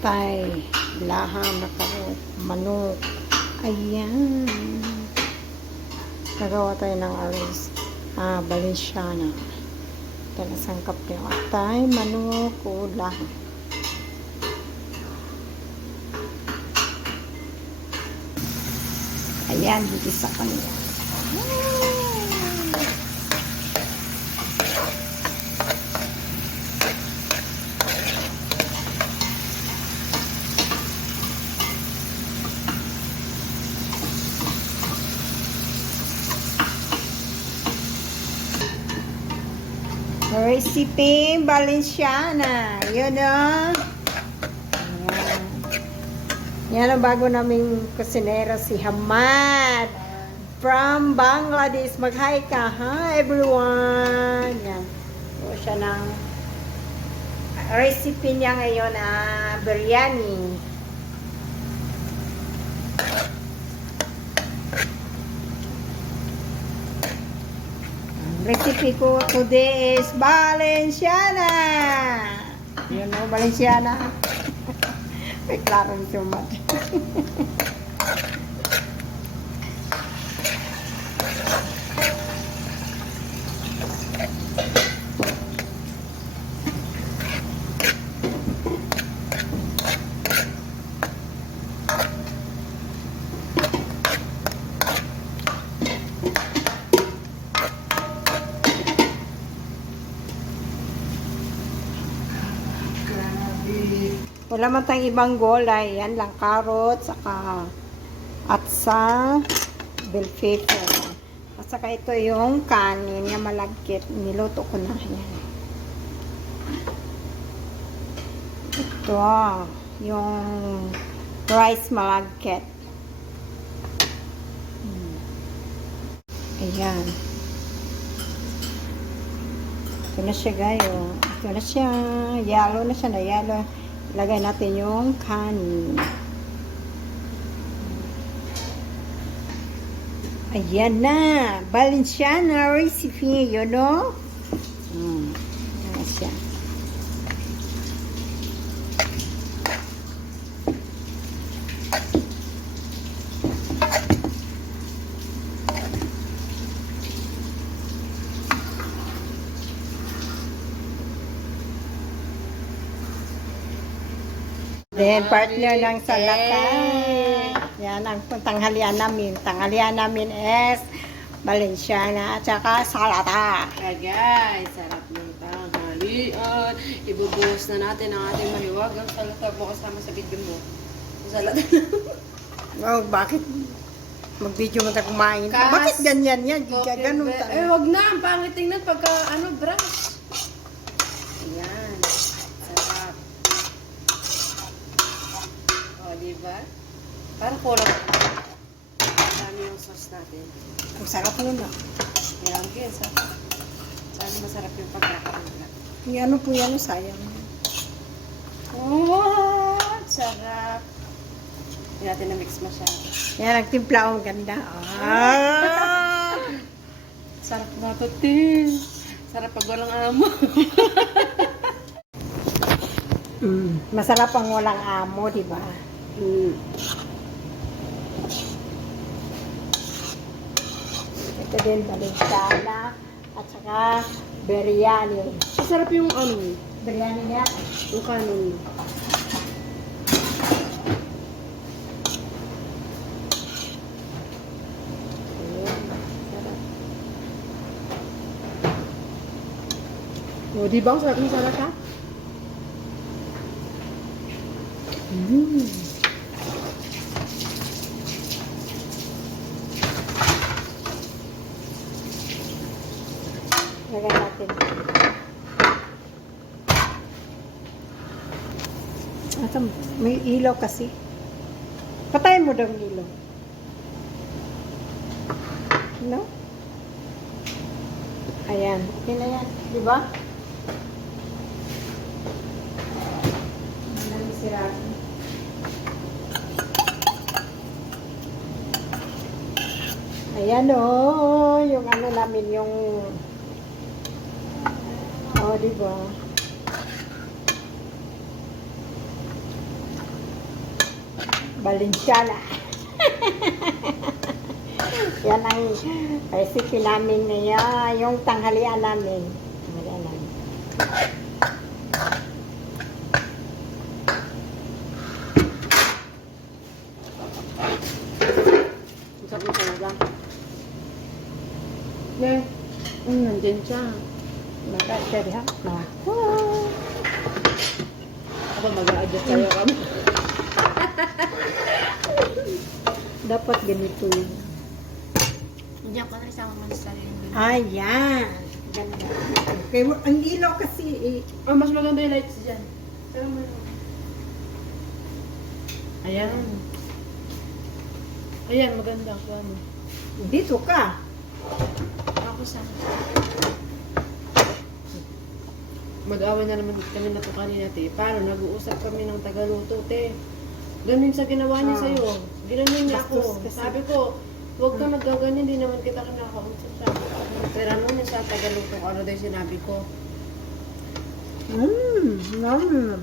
Tay, laham na karot, manok. Ayan. Nagawa tayo ng aris. Balenciana. Talasangkap niya. Tay, manok, o laham. Ayan, higisa ko niya. Recipe Balenciana. Yun o. Ayan. Yan ang bago naming kusinero, si Hamad. From Bangladesh. Mag-hi ka, ha, everyone. Yan. So, siya ng recipe niya ngayon, biryani. Recipe ko today is Balenciana. You know Balenciana? May klarong sumat. Wala man tayong ibang gulay. Yan lang, carrot, saka atsa, bell pepper. At saka ito yung kanin na malagkit. Niluto ko na. Yan. Ito, yung rice malagkit. Ayan. Ito na siya, gayo. Ito na siya. Yellow na siya, na yellow. Ilagay natin yung kanin. Ayan na. Balenciana recipe, you know? Ayan siya. Then, partner ng salata. Yan, ang tanghalian namin. Tanghalian namin is Balenciana at saka salata. Kaya guys, sarap ng tanghalian. Ibubuhos na natin ang ating mahiwagang salata. Bukas naman sa video mo. Salata Oh, bakit? Mag-video mo tayo kumain. Bakit ganyan yan? Ganun tayo. Wag na. Ang pangit tingnan pagka, brush. Ayan. Sarap. O, diba? Parang kulang. Dami yung sauce natin. Ang sarap nun na. Yan, guys. Sana masarap yung pagkakaroon. Yung ano po yan, sayang. Oh, sarap. Hindi natin na-mix masyado. Yan, nagtimpla akong ganda. Sarap na ito, Tin. Sarap pag walang amo. Masarap ang walang amo, di ba? Ito din, Balenciana at saka biryani. Masarap yung Biryani niya. yung kanon. O, di ba? Ang sarap ng salata? Lagay natin. May ilaw kasi. Patayin mo daw yung ilaw. No? Ayan. Okay na yan. Di ba? Malamig sirado. Ayan o. Yung ano namin, yung diba? Balenciaga. Yan ang recipe namin niya, yung tanghalian namin. Tanghalian namin. Ang sarap na talaga. Eh, nandyan siya. Magkakari ha? Ako mag-a-adjust sa'yo kami. Dapat ganito yun. Hindi ako na isang mga sarili. Ayan. Ganda. Okay, ang ilaw kasi eh. Oh, mas maganda yung lights dyan. Pero mo ayan. Ayan, maganda. So, ano? Dito ka. Ako sa mag-away na naman kami na to kanina, te. Paano? Nag-uusap kami ng tagaluto, te. Ganun sa ginawa niya sa'yo. Ginanon niya ako. Bastos kasi. Sabi ko, huwag ka nagkaganyan, hindi naman kita kinakausap. Sabi ko, pero ano niya sa tagaluto ko, ano daw yung sinabi ko. Yum.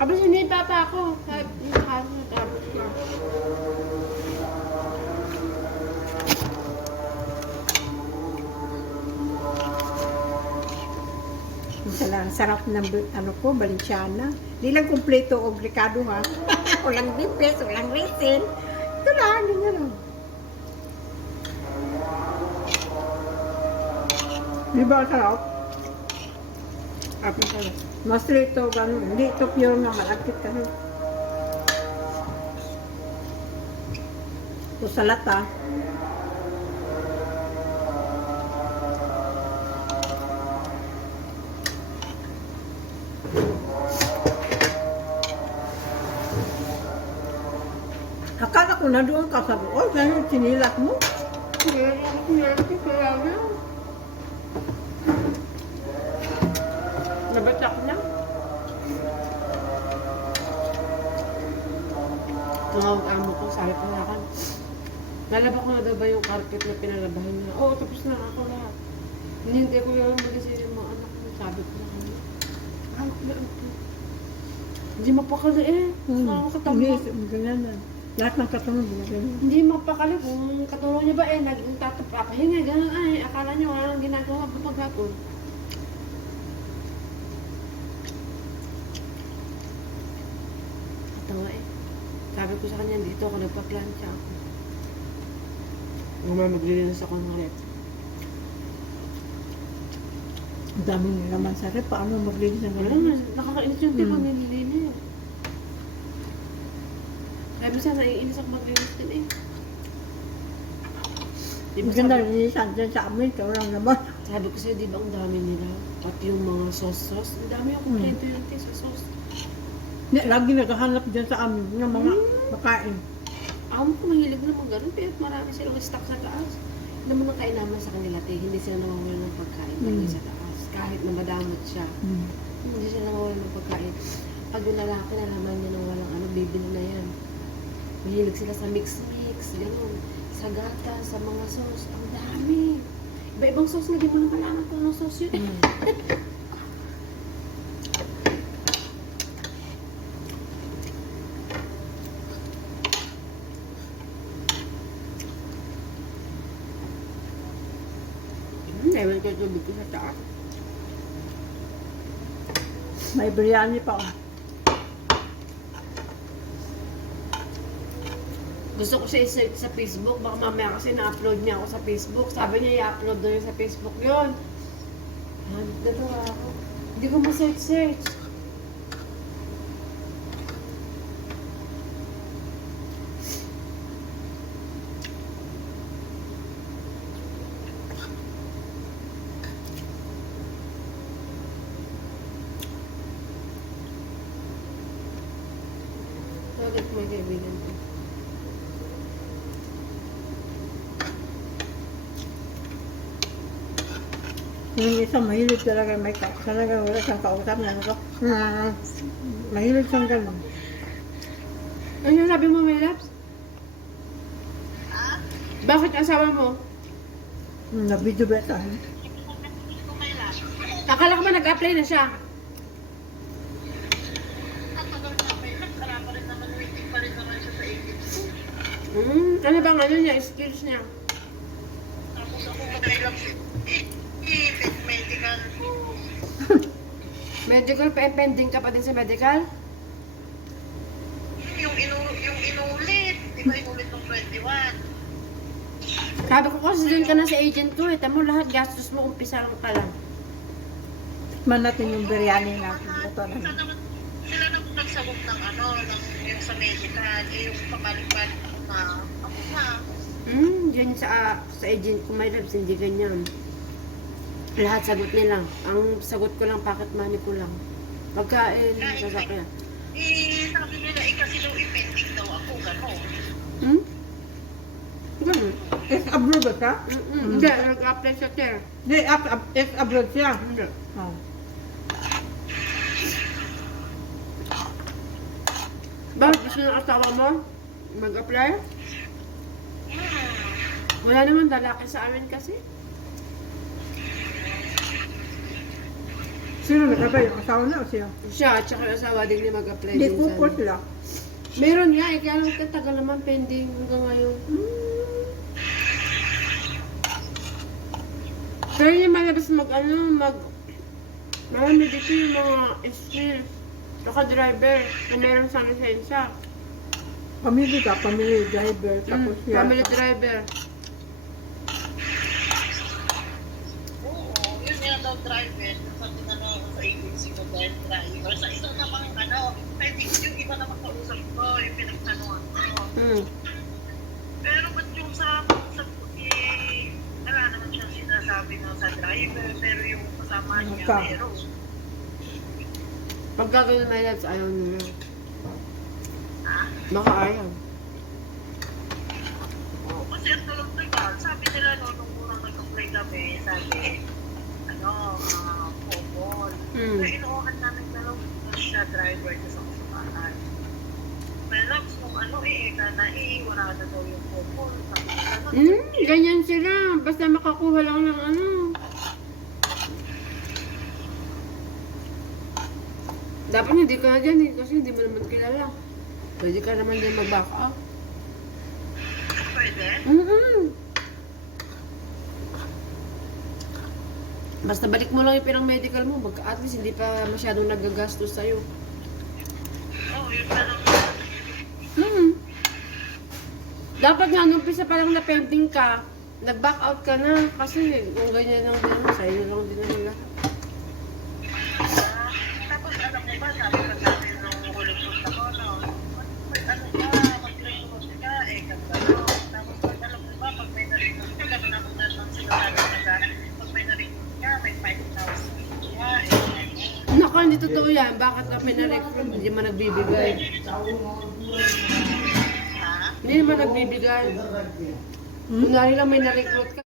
Aba, sinita pa ako. Sabi ko, Ang sarap ng ano ko, Balenciaga. Di lang kumpleto o bricado ha. Walang bipes, walang resin. Ito lang, ganyan lang. Di ba ang sarap? Apa sarap. Mas ito, ganun. Hindi ito pure na malagkit ka rin. Ito sa lata. Akala ko na doon ka sa doon, ganyan sinilak mo. Nabatak na. Tumawag amo ko, sabi ko na kan. Nalaba ko na daw ba yung carpet na pinalabahan niya? Oo, tapos na ako lahat. Hindi ko yung mag-isip yung mga anak ko. Sabi ko na kanya. Hindi mapakali eh. Ako katama. Ganyan na. Lahat ng katanong, ganyan. Hindi mapakali kung katulong niya ba eh, nagtatapapahinga, gano'n ay, akala niya walang ginagawa pa paghapon. Ito nga eh. Sabi ko sa kanya, dito ako nagpa-plancha ako. Maglilinis ako ng rep. Ang dami naman sa rep, paano maglinis ang Wala ganyan? na, nakakainis yung tipo nililinis. Sabi siya, naiinis ako maglinis din eh. Di ba Maganda sabi, linisan dyan sa amin, ito lang naman. sabi ko sa'yo, di ba ang dami nila? Pati yung mga sauce-sauce. Ang dami yung komplento yung sa sauce. Lagi naghahanap dyan sa amin ng mga makain. Ako ko mahilig naman ganun, pero marami silang stock sa taas. Alam mo nang kainaman sa kanila, te, hindi sila nawawala ng pagkain pag sa taas. Kahit na madamot siya, hindi sila nawawala ng pagkain. Pag yung lalaki nalaman niya nang walang ano, bibili na yan. Mahilig sila sa mix-mix, gano'n. Sa gata, sa mga sauce. Ang dami. Iba-ibang sauce na di mo na kailangan kung anong sauce yun. Ewan ko yung tubig ko sa taas. May biryani pa. Oh. Gusto ko siya i-search sa Facebook. Baka mamaya kasi na-upload niya ako sa Facebook. Sabi niya i-upload doon sa Facebook yun. Hanap na daw ako. Hindi ko ma-search. Bakit mo yung kaibigan ko? Yung isa mahilig talaga may talaga wala siyang kausap na ano. Mahilig siyang gano'n. Ano yung sabi mo, may laps? Bakit ang asawa mo? Nabidyo ba tayo? Akala ko ba nag-apply na siya? Ang tagal na may wala pa rin naman, waiting pa rin naman siya sa agency. Ano bang ano niya, skills niya? Tapos ako mag-relapse. Medical. Medical pa, pending ka pa din sa medical? Yung inulit. Di ba inulit ng 21? Sabi ko kasi doon ka na sa agent ko eh. Tamo lahat gastos mo, umpisa lang ka lang. Tikman natin yung biryani na luto na. Sila na nagsabog ng yung sa medical, yung pabalik-balik ako na. Yan sa agent ko, my loves, hindi ganyan. Lahat sagot nila. Ang sagot ko lang, pocket money ko lang. Pagkain, sasakyan. Sabi nila, kasi daw pending daw ako, gano'n. Ganun. Ex-abroad ba siya? Hindi, nag-apply siya, sir. Hindi, ex-abroad siya. Hindi. Oh. Bakit gusto ng asawa mo mag-apply? Wala naman lalaki sa amin kasi. Sino nagkaba yung asawa na o siya? Siya, at saka yung asawa din niya mag-apply Hindi, din kuko sa sila. Meron nga, eh, kaya lang katagal naman pending hanggang ngayon. Pero yung malabas marami dito yung mga skills. Saka driver, na meron sa lisensya. Family ka, family driver, tapos siya. Family driver. Oo, yun nga daw driver. Sabi na lang ako sa agency ko dahil driver. Sa isa namang pwede yung iba naman kausap ko, yung pinagtanuan ko. Pero ba't yung sa kausap ko, wala naman siya sinasabi na sa driver, pero yung kasama niya, meron. Pagka ganun my loves, ayaw nila. Ha? Baka ayaw. Oo, kasi ang tulog diba, sabi nila nung unang nag-apply kami, sabi, popol. Pero inuuhan namin dalaw siya driver sa kasamahan. May loves nung wala na daw yung popol. Ganyan sila. Basta makakuha lang ng Dapat hindi ka na dyan eh, kasi hindi mo naman kilala. Pwede ka naman dyan mag-back up. Pwede? Basta balik mo lang yung pirang medical mo, at least hindi pa masyadong nagagastos sa'yo. Oo, yun na lang. Dapat nga, nung pisa pa lang na pending ka, nag-back out ka na. Kasi kung ganyan lang din, sa'yo lang din naman lahat. Tapos alam mo ba, sabi ka sa akin nung huling punta ko, mag-resource ka, tapos alam mo ba, pag may na-resource ka, gano'n ako na lang sinasabi na sa akin, pag may na-resource ka, may 5,000. Naku, hindi totoo yan. Bakit ka pinarecruit? Hindi mo nagbibigay. Ha? Hindi naman nagbibigay. Kunwari lang may na-recruit ka.